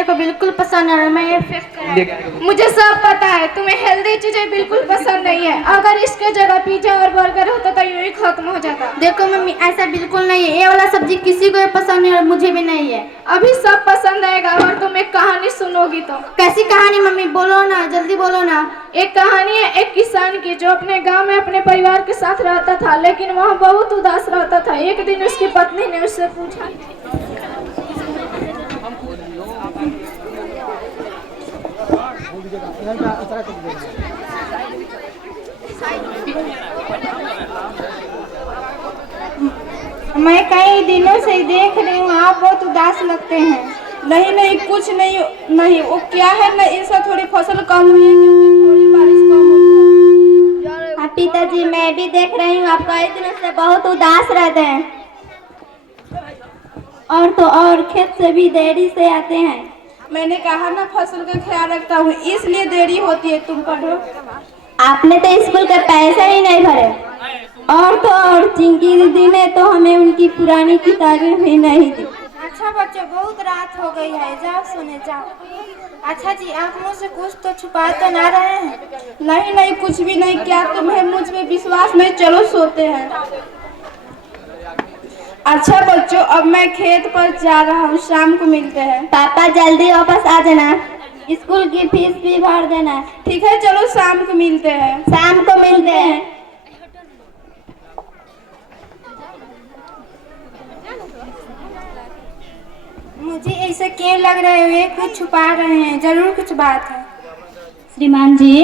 मेरे को बिल्कुल पसंद नहीं है, मैं ये फेंक कर। मुझे सब पता है तुम्हें हेल्दी चीजें बिल्कुल पसंद नहीं है। अगर इसके जगह पिज्जा और बर्गर होता तो यूं ही खत्म हो जाता। देखो मम्मी ऐसा बिल्कुल नहीं है, ये वाला सब्जी किसी को पसंद नहीं और मुझे भी नहीं है। अभी सब पसंद आएगा और तुम एक कहानी सुनोगी तो। कैसी कहानी मम्मी, बोलो ना, जल्दी बोलो ना। एक कहानी है एक किसान की जो अपने गाँव में अपने परिवार के साथ रहता था, लेकिन वह बहुत उदास रहता था। एक दिन उसकी पत्नी ने उससे पूछा, मैं कई दिनों से देख रही हूँ आप बहुत उदास लगते हैं। नहीं नहीं कुछ नहीं वो क्या है ना, इससे थोड़ी फसल कम हुई है क्योंकि थोड़ी बारिश कम हुई है। हाँ पिताजी, मैं भी देख रही हूँ आप कई दिनों से बहुत उदास रहते हैं। और तो और खेत से भी देरी से आते हैं। मैंने कहा ना फसल का ख्याल रखता हूँ इसलिए देरी होती है। तुम पढ़ो। आपने तो स्कूल के पैसे ही नहीं भरे। और तो और चिंकी दीदी ने तो हमें उनकी पुरानी किताबें भी नहीं दी। अच्छा बच्चों, बहुत रात हो गई है, जाओ सोने जाओ। अच्छा जी, आप मुझसे कुछ तो छुपा तो ना रहे हैं? नहीं नहीं कुछ भी नहीं। क्या तुम्हें मुझ में विश्वास नहीं? चलो सोते हैं। अच्छा बच्चों, अब मैं खेत पर जा रहा हूँ, शाम को मिलते हैं। पापा जल्दी वापस आ जाना, स्कूल की फीस भी भर देना। ठीक है चलो शाम को मिलते हैं। शाम को मिलते हैं। मुझे ऐसा क्यों लग रहा है वे कुछ छुपा रहे हैं, जरूर कुछ बात है। श्रीमान जी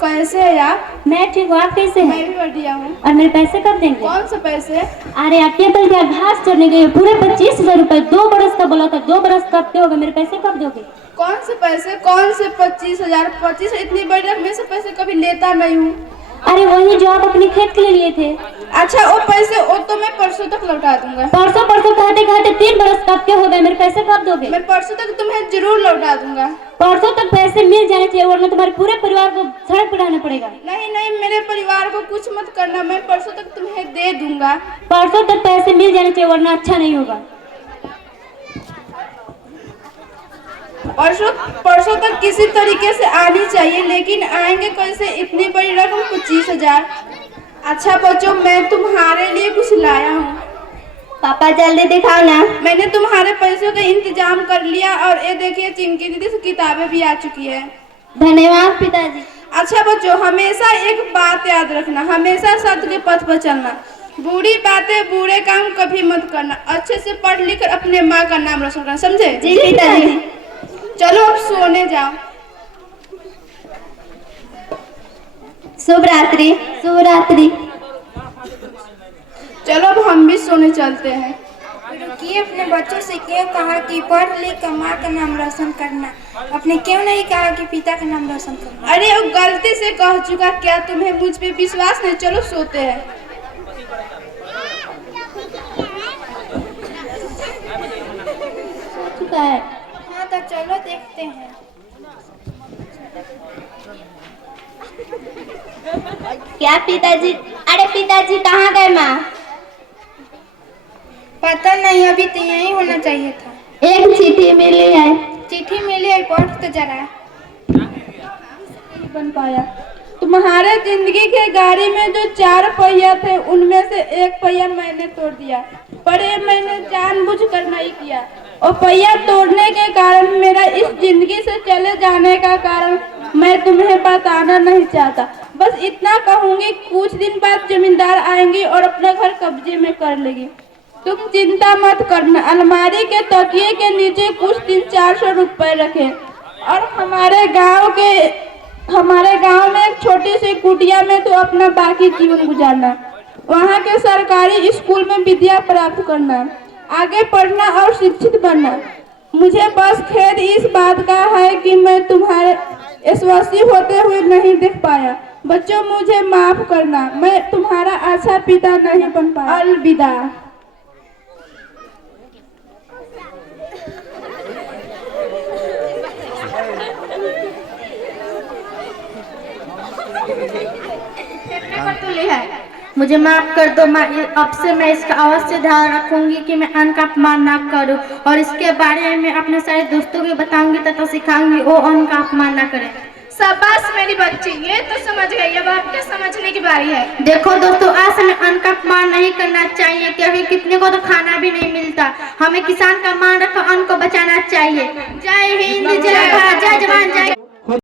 कैसे है आप? मैं ठीक हूँ, आप कैसे हैं? मैं भी बढ़िया हूँ। और मेरे पैसे कब देंगे? कौन से पैसे? अरे आप टेबल पे घास चढ़ने गए पूरे 25,000 रुपए, 2 बरस का बोला था, 2 बरस कब के होगा, मेरे पैसे कब दोगे? कौन से पैसे? कौन से 25,000? 25 इतनी बड़ी रकम से पैसे कभी लेता नहीं हूँ। अरे वही जो आप अपने खेत के लिए लिए थे। अच्छा वो पैसे वो तो मैं परसों तक लौटा दूंगा। परसों परसों कहते कहते 3 बरस कब के हो गए, मेरे पैसे कब दोगे? मैं परसों तक तुम्हें जरूर लौटा दूंगा। परसों तक पैसे मिल जाने चाहिए वरना तुम्हारे पूरे परिवार को सड़क पर रहना पड़ेगा। नहीं नहीं मेरे परिवार को कुछ मत करना, मैं परसों तक तुम्हें दे दूंगा। परसों तक पैसे मिल जाने चाहिए वरना अच्छा नहीं होगा। परसों तक किसी तरीके से आनी चाहिए, लेकिन आएंगे कैसे? इतनी बड़ी रकम 25,000। अच्छा बच्चों, मैं तुम्हारे लिए कुछ लाया हूँ। पापा जल्दी दिखाओ ना। मैंने तुम्हारे पैसों का इंतजाम कर लिया और ये देखिए चिंकी दीदी से किताबें भी आ चुकी है। धन्यवाद पिताजी। अच्छा बच्चों, हमेशा एक बात याद रखना, हमेशा सत्य के पथ पर चलना। बुरी बातें बुरे काम कभी मत करना। अच्छे से पढ़ लिख कर अपने माँ का नाम रोशन करना, समझे? जी पिताजी। चलो अब सोने जाओ। शुभ रात्रि। शुभ रात्रि। चलो अब हम भी सोने चलते हैं। रुकिए, अपने बच्चों से क्यों कहा कि पढ़ लिख कर माँ का नाम रोशन करना? अपने क्यों नहीं कहा कि पिता का नाम रोशन करना? अरे वो गलती से कह चुका, क्या तुम्हें मुझ पे विश्वास नहीं? चलो सोते हैं। चुका है। हाँ तो चलो देखते हैं। क्या पिताजी? अरे पिताजी कहाँ गए माँ? पता नहीं, अभी तो यही होना चाहिए था। एक चिट्ठी मिली है। चिट्ठी मिली है, पढ़ तो जरा। बन पाया। तुम्हारे जिंदगी के गाड़ी में जो 4 पहिया थे उनमें से एक पहिया मैंने तोड़ दिया, पर ये मैंने जानबूझकर नहीं किया। और पहिया तोड़ने के कारण, मेरा इस जिंदगी से चले जाने का कारण मैं तुम्हें बताना नहीं चाहता। बस इतना कहूंगी, कुछ दिन बाद जमींदार आएंगी और अपना घर कब्जे में कर लेगी। तुम चिंता मत करना। अलमारी के तकिए के नीचे कुछ दिन 400 रुपए रखे और हमारे गांव में एक छोटी सी कुटिया में तो अपना बाकी जीवन गुजारना। वहाँ के सरकारी स्कूल में विद्या प्राप्त करना, आगे पढ़ना और शिक्षित बनना। मुझे बस खेद इस बात का है कि मैं तुम्हारे यशस्वी होते हुए नहीं देख पाया। बच्चों मुझे माफ करना, मैं तुम्हारा अच्छा पिता नहीं बन पाया। अलविदा। है मुझे माफ कर दो माँ, अब से मैं इसका अवश्य ध्यान रखूंगी कि मैं अन्न का अपमान ना करूं, और इसके बारे में अपने सारे दोस्तों को बताऊंगी तथा सिखाऊंगी वो अन्न का अपमान ना करें। शाबाश मेरी बच्ची, ये तो समझ गई, अब आपके समझने की बारी है। देखो दोस्तों, आज हमें अन्न का अपमान नहीं करना चाहिए क्योंकि कितने को तो खाना भी नहीं मिलता। हमें किसान का मान रखकर अन्न को बचाना चाहिए। जय हिंद, जय भारत, जय जवान, जय